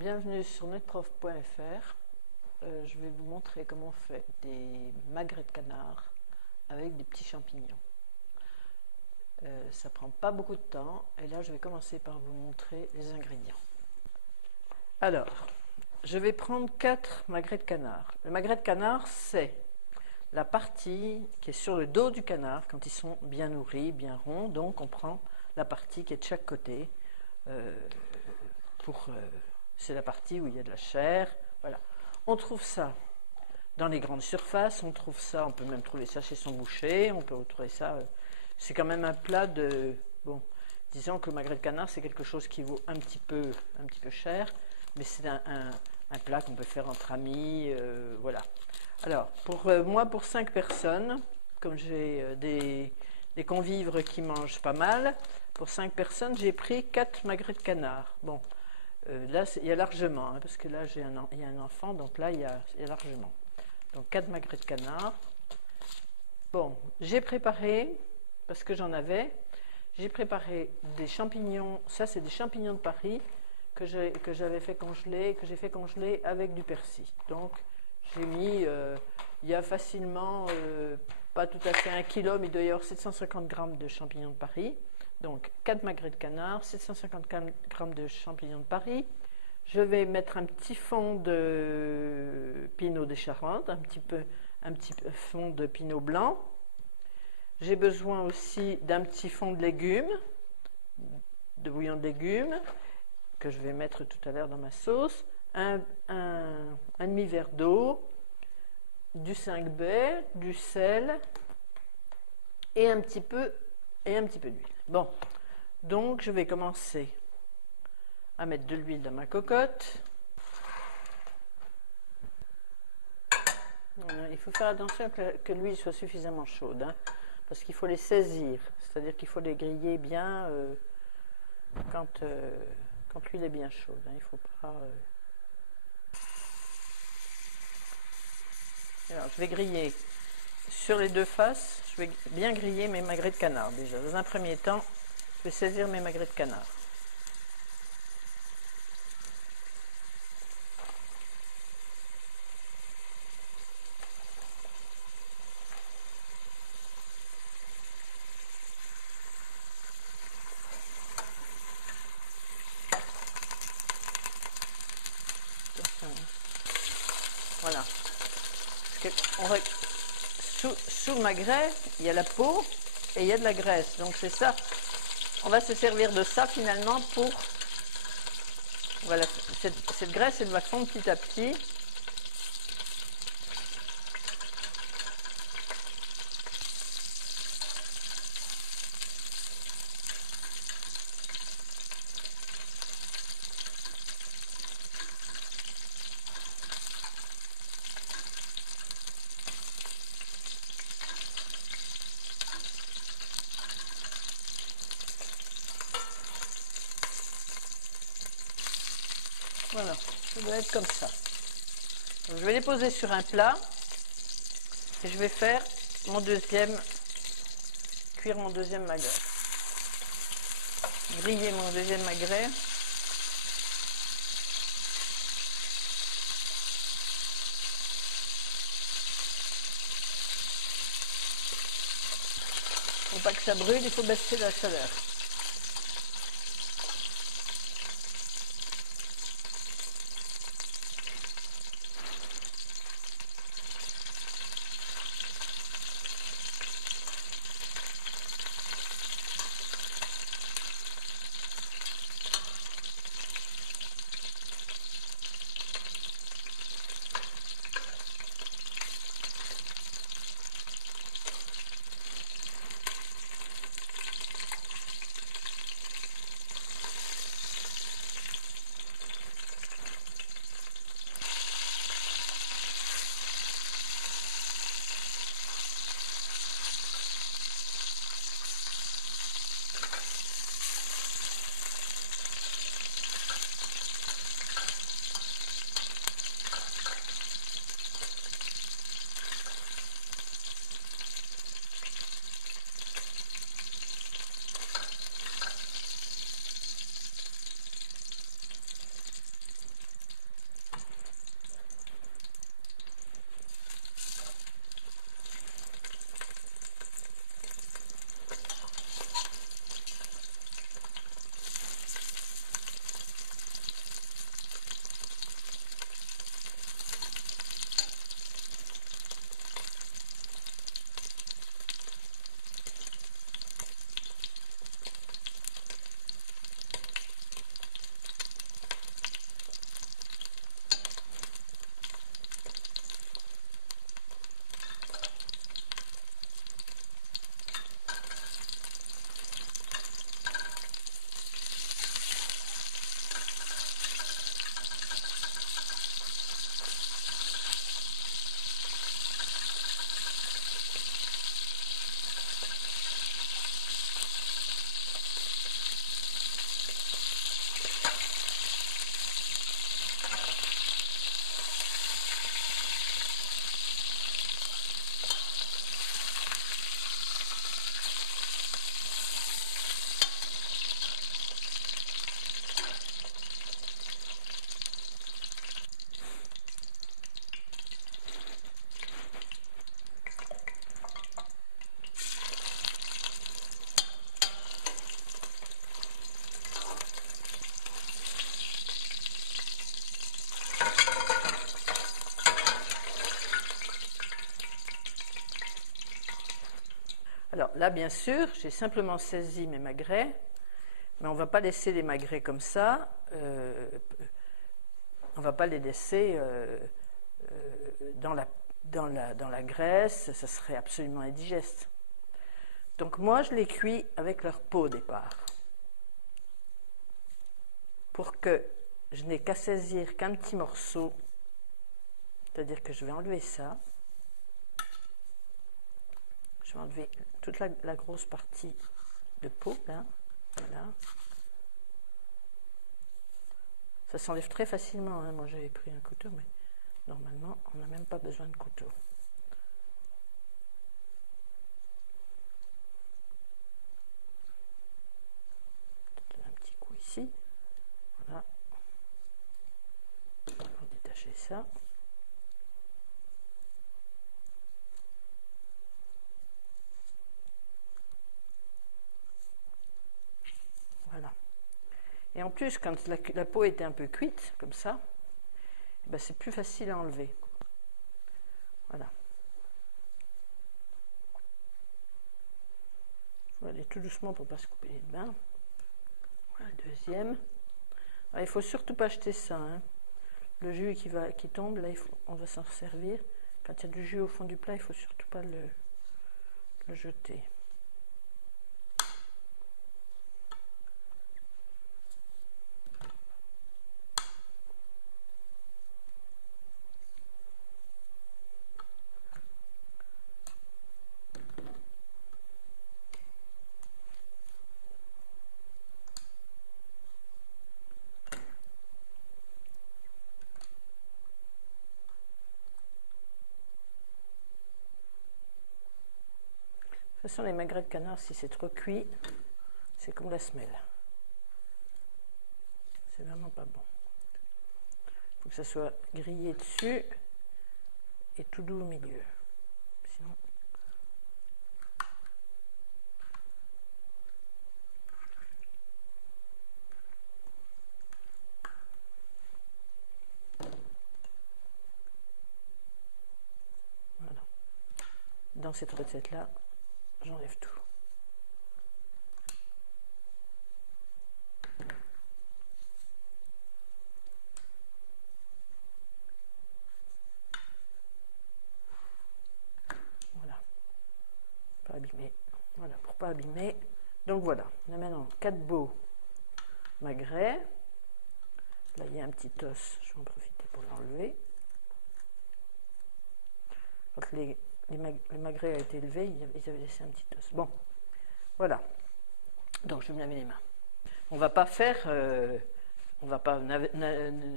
Bienvenue sur netprof.fr. Je vais vous montrer comment on fait des magrets de canard avec des petits champignons. Ça prend pas beaucoup de temps et là je vais commencer par vous montrer les ingrédients. Alors, je vais prendre 4 magrets de canard. Le magret de canard, c'est la partie qui est sur le dos du canard quand ils sont bien nourris, bien ronds. Donc on prend la partie qui est de chaque côté c'est la partie où il y a de la chair. Voilà. On trouve ça dans les grandes surfaces, on peut même trouver ça chez son boucher, on peut trouver ça. C'est quand même un plat de. Bon, disons que le magret de canard, c'est quelque chose qui vaut un petit peu cher, mais c'est un plat qu'on peut faire entre amis. Voilà. Alors, pour 5 personnes, comme j'ai des convives qui mangent pas mal, pour 5 personnes, j'ai pris 4 magrets de canard. Bon. Là, il y a largement, hein, parce que là, il y a un enfant, donc là, il y a largement. Donc, 4 magrets de canard. Bon, j'ai préparé, parce que j'en avais, j'ai préparé des champignons. Ça, c'est des champignons de Paris que j'ai fait congeler avec du persil. Donc, j'ai mis, il y a facilement, pas tout à fait 1 kilo, mais il doit y avoir 750 grammes de champignons de Paris. Donc, 4 magrets de canard, 750 grammes de champignons de Paris. Je vais mettre un petit fond de pinot des Charentes, un petit peu fond de pinot blanc. J'ai besoin aussi d'un petit fond de légumes, de bouillon de légumes, que je vais mettre tout à l'heure dans ma sauce. Un demi-verre d'eau, du 5-bay, du sel et un petit peu d'huile. Bon, donc je vais commencer à mettre de l'huile dans ma cocotte. Il faut faire attention que l'huile soit suffisamment chaude, hein, parce qu'il faut les saisir, c'est-à-dire qu'il faut les griller bien quand l'huile est bien chaude. Hein, il ne faut pas. Alors, je vais griller sur les 2 faces. Je vais bien griller mes magrets de canard déjà. Dans un premier temps, je vais saisir mes magrets de canard. Voilà. Sous le magret, il y a la peau et il y a de la graisse. Donc c'est ça. On va se servir de ça finalement pour. Voilà, cette graisse, elle va fondre petit à petit. Voilà, ça doit être comme ça. Donc, je vais les poser sur un plat et je vais faire cuire mon deuxième magret. Griller mon deuxième magret. Pour pas que ça brûle, il faut baisser la chaleur. Alors là, bien sûr, j'ai simplement saisi mes magrets, mais on ne va pas laisser les magrets comme ça. On ne va pas les laisser dans la graisse, ça serait absolument indigeste. Donc moi, je les cuis avec leur peau au départ. Pour que je n'ai qu'à saisir qu'un petit morceau, c'est-à-dire que je vais enlever ça. Je vais enlever toute la grosse partie de peau, là. Voilà. Ça s'enlève très facilement, hein. Moi, j'avais pris un couteau, mais normalement, on n'a même pas besoin de couteau. Un petit coup ici. Voilà. On va détacher ça. Voilà. Et en plus, quand la peau était un peu cuite, comme ça, ben c'est plus facile à enlever. Voilà. Il faut aller tout doucement pour ne pas se couper les mains. Voilà, deuxième. Alors, il ne faut surtout pas jeter ça, hein. Le jus qui tombe, là, on va s'en servir. Quand il y a du jus au fond du plat, il ne faut surtout pas le jeter. De toute façon, les magrets de canard, si c'est trop cuit, c'est comme la semelle. C'est vraiment pas bon. Il faut que ça soit grillé dessus et tout doux au milieu. Sinon... Voilà. Dans cette recette-là, j'enlève tout. Voilà. Pas abîmer. Voilà, pour pas abîmer. Donc voilà, on a maintenant 4 beaux magrets. Là, il y a un petit os, je vais en profiter pour l'enlever. Quand les magrets a été élevé, ils avaient laissé un petit os. Bon, voilà. Donc je vais me laver les mains. On va pas faire,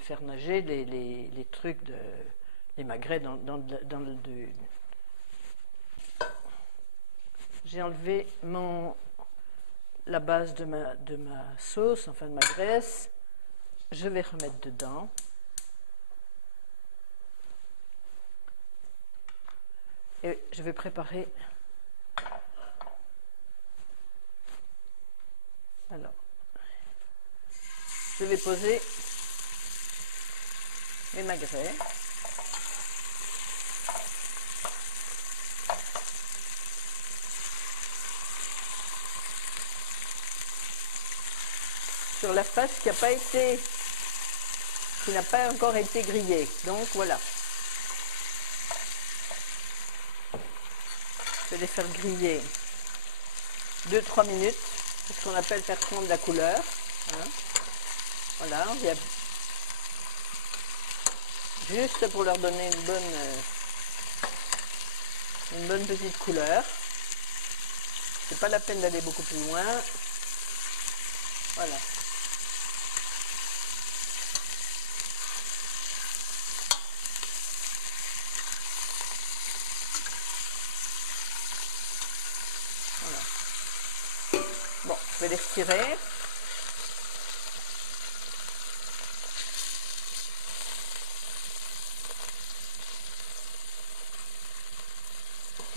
faire nager les trucs les magrets dans le. J'ai enlevé la base de ma sauce, enfin de ma graisse. Je vais remettre dedans. Et je vais préparer. Alors, je vais poser mes magrets. Sur la face qui n'a pas encore été grillée. Donc voilà. Je vais les faire griller 2-3 minutes. C'est ce qu'on appelle faire prendre la couleur. Hein. Voilà, il y a juste pour leur donner une bonne petite couleur. C'est pas la peine d'aller beaucoup plus loin. Voilà. Bon, je vais les retirer.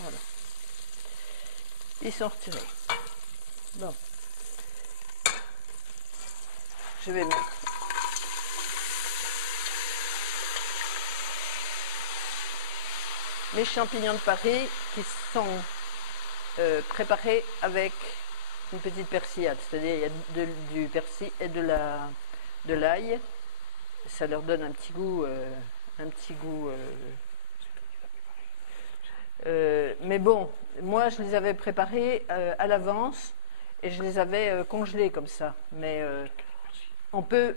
Voilà. Ils sont retirés. Bon. Je vais mettre mes champignons de Paris qui sont préparé avec une petite persillade, c'est-à-dire il y a du persil et de l'ail. Ça leur donne un petit goût, mais bon, moi je les avais préparés à l'avance et je les avais congelés comme ça. Mais on peut,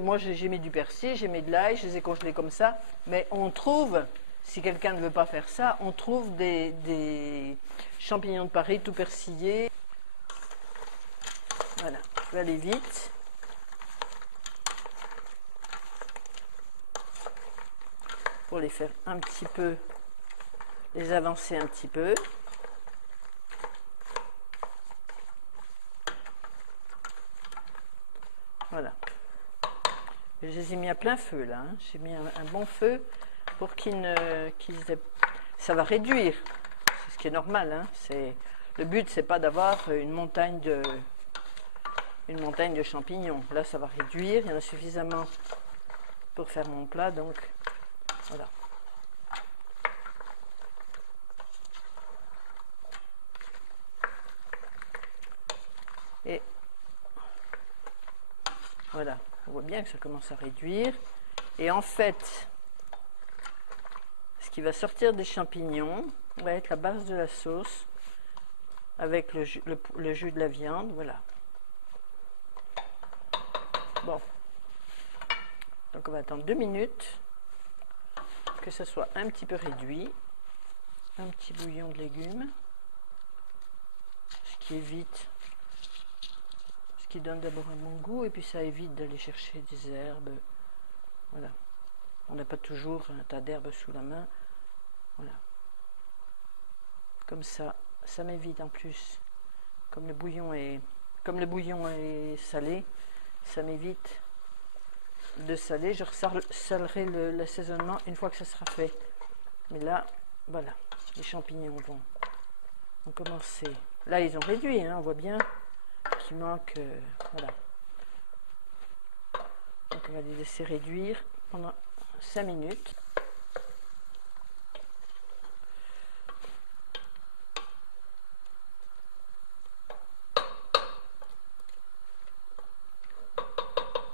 moi j'ai mis du persil, j'ai mis de l'ail, je les ai congelés comme ça. Mais on trouve, si quelqu'un ne veut pas faire ça, on trouve des champignons de Paris tout persillés. Voilà, je vais aller vite. Pour les faire un petit peu, les avancer un petit peu. Voilà. Je les ai mis à plein feu là. Hein. J'ai mis un bon feu pour qu'ils aient... Ça va réduire. C'est ce qui est normal. Hein. Le but, c'est pas d'avoir une montagne de champignons. Là, ça va réduire. Il y en a suffisamment pour faire mon plat. Donc, voilà. Et voilà, on voit bien que ça commence à réduire. Et en fait, ce qui va sortir des champignons va être la base de la sauce avec le jus de la viande. Voilà. Bon. Donc on va attendre 2 minutes que ça soit un petit peu réduit. Un petit bouillon de légumes. Ce qui évite... qui donne d'abord un bon goût et puis ça évite d'aller chercher des herbes. Voilà. On n'a pas toujours un tas d'herbes sous la main. Voilà. Comme ça, ça m'évite en plus, comme le bouillon est salé, ça m'évite de saler. Je salerai l'assaisonnement une fois que ça sera fait. Mais là, voilà, les champignons vont commencer. Là, ils ont réduit, hein, on voit bien qu'il manque, voilà. Donc on va les laisser réduire pendant 5 minutes.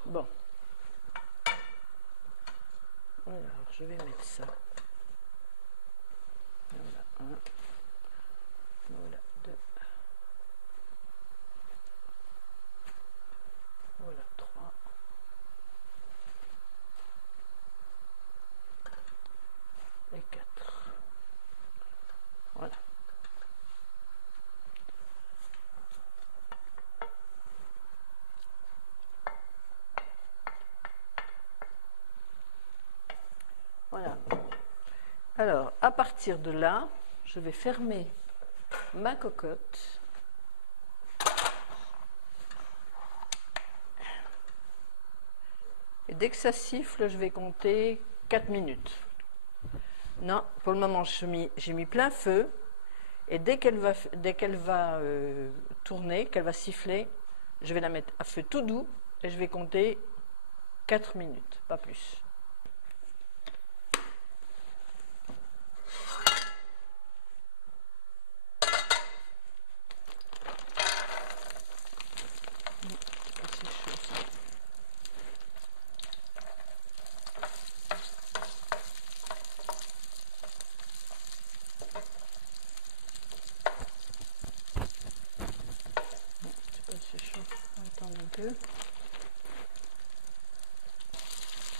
Bon. Alors je vais mettre ça. Voilà, 1. Voilà, 2. Voilà, 3. Et 4. Voilà. Voilà. Alors, à partir de là, je vais fermer ma cocotte. Et dès que ça siffle, je vais compter 4 minutes. Non, pour le moment, j'ai mis plein feu. Et dès qu'elle va tourner, qu'elle va siffler, je vais la mettre à feu tout doux et je vais compter 4 minutes, pas plus.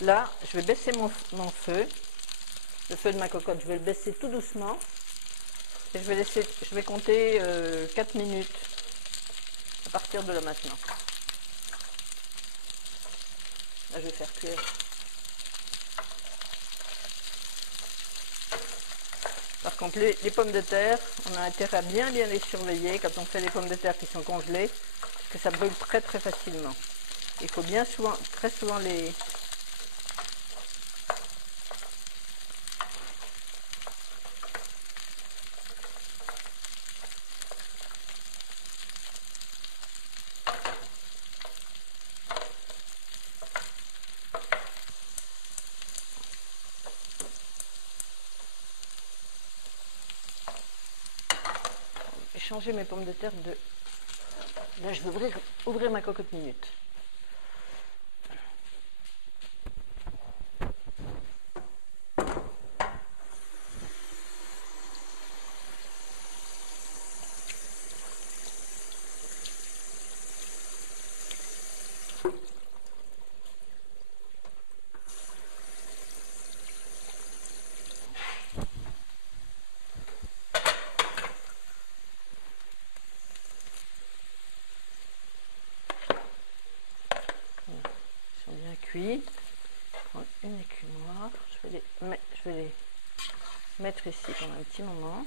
Là, je vais baisser mon feu, le feu de ma cocotte, je vais le baisser tout doucement et je vais compter 4 minutes à partir de là maintenant. Là, je vais faire cuire. Par contre, les pommes de terre, on a intérêt à bien les surveiller quand on fait des pommes de terre qui sont congelées, parce que ça brûle très très facilement. Il faut bien très souvent les... changer mes pommes de terre de... Là, je vais ouvrir ma cocotte minute. Cuit. Prendre une écumoire, je vais les mettre ici pendant un petit moment.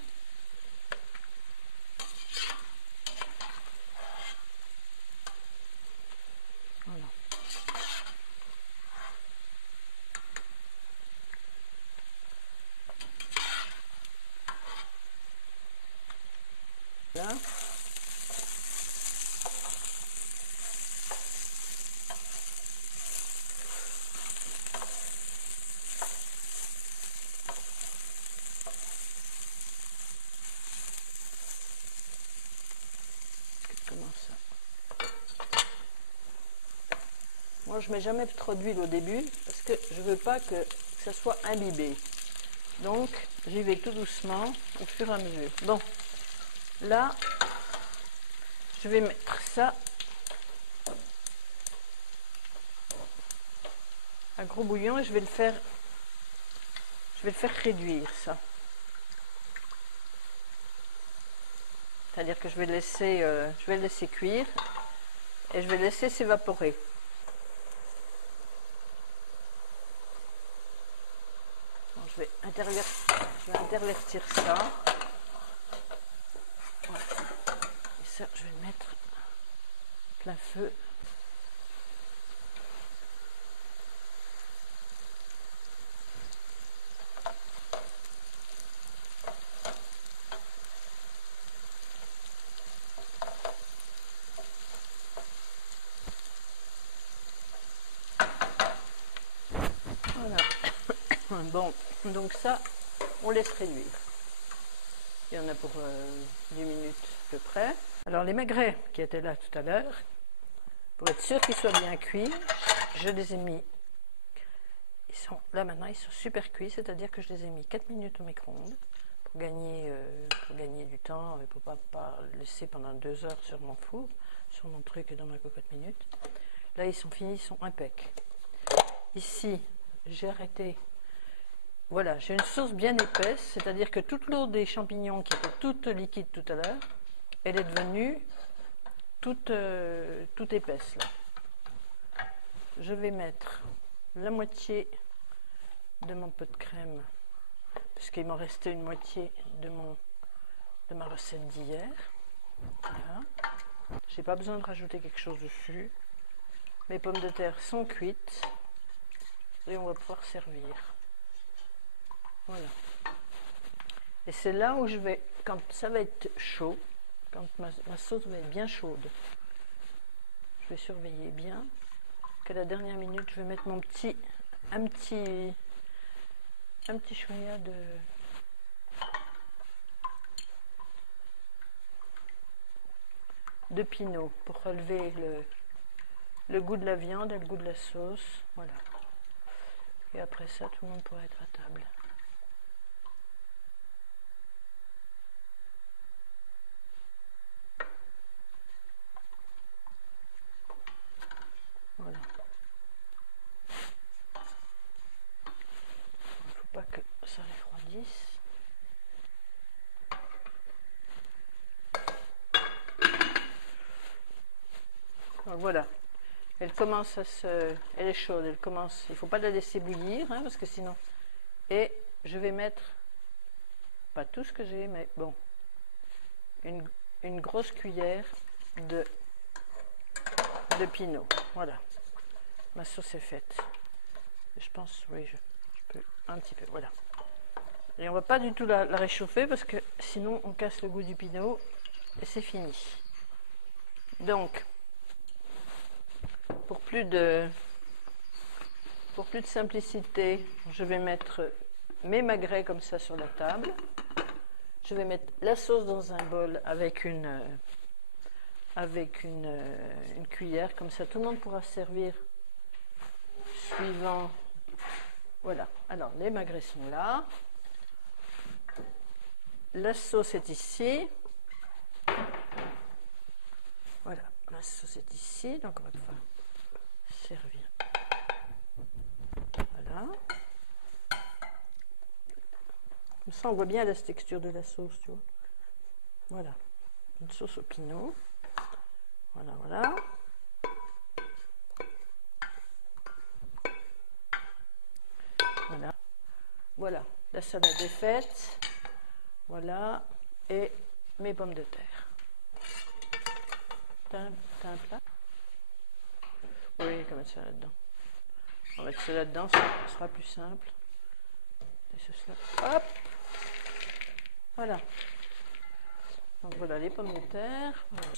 Voilà. Là. Moi, je ne mets jamais trop d'huile au début parce que je ne veux pas que ça soit imbibé. Donc, j'y vais tout doucement au fur et à mesure. Bon, là, je vais mettre ça à gros bouillon et je vais le faire réduire, ça. C'est-à-dire que je vais le laisser cuire et je vais le laisser s'évaporer. Je vais intervertir ça. Voilà. Et ça, je vais le mettre à plein feu. Voilà. Bon, donc ça, on laisse réduire. Il y en a pour 10 minutes à peu près. Alors les magrets qui étaient là tout à l'heure, pour être sûr qu'ils soient bien cuits, je les ai mis. Ils sont là maintenant, ils sont super cuits, c'est-à-dire que je les ai mis 4 minutes au micro-ondes pour gagner du temps, pour pas laisser pendant 2 heures sur mon four, sur mon truc et dans ma cocotte minute. Là ils sont finis, ils sont impeccables. Ici, j'ai arrêté. Voilà, j'ai une sauce bien épaisse, c'est-à-dire que toute l'eau des champignons qui était toute liquide tout à l'heure, elle est devenue toute épaisse là. Je vais mettre la moitié de mon pot de crème, parce qu'il m'en restait une moitié de ma recette d'hier. Voilà. J'ai pas besoin de rajouter quelque chose dessus. Mes pommes de terre sont cuites et on va pouvoir servir. Voilà. Et c'est là où je vais, quand ça va être chaud, quand ma sauce va être bien chaude, je vais surveiller bien qu'à la dernière minute, je vais mettre un petit chouïa de pinot pour relever le goût de la viande et le goût de la sauce. Voilà. Et après ça, tout le monde pourra être à table. Voilà. Il ne faut pas que ça refroidisse. Donc voilà. Elle commence à elle est chaude, elle commence. Il ne faut pas la laisser bouillir, hein, parce que sinon. Et je vais mettre, pas tout ce que j'ai, mais bon, une grosse cuillère de pinot. Voilà. Ma sauce est faite. Je pense, oui, je peux un petit peu. Voilà. Et on ne va pas du tout la réchauffer parce que sinon on casse le goût du pinot et c'est fini. Donc, pour plus de simplicité, je vais mettre mes magrets comme ça sur la table. je vais mettre la sauce dans un bol avec une cuillère, comme ça tout le monde pourra servir suivant. Voilà, alors les magrets sont là, la sauce est ici, voilà, la sauce est ici, donc on va pouvoir servir, voilà, comme ça on voit bien la texture de la sauce, tu vois, voilà, une sauce au pinot, voilà, voilà. Voilà, voilà, la salade est faite, voilà, et mes pommes de terre. T'as un plat? Oui, on va mettre ça là-dedans. On va mettre ça là-dedans, ça sera plus simple. Hop, voilà. Donc voilà les pommes de terre. Voilà.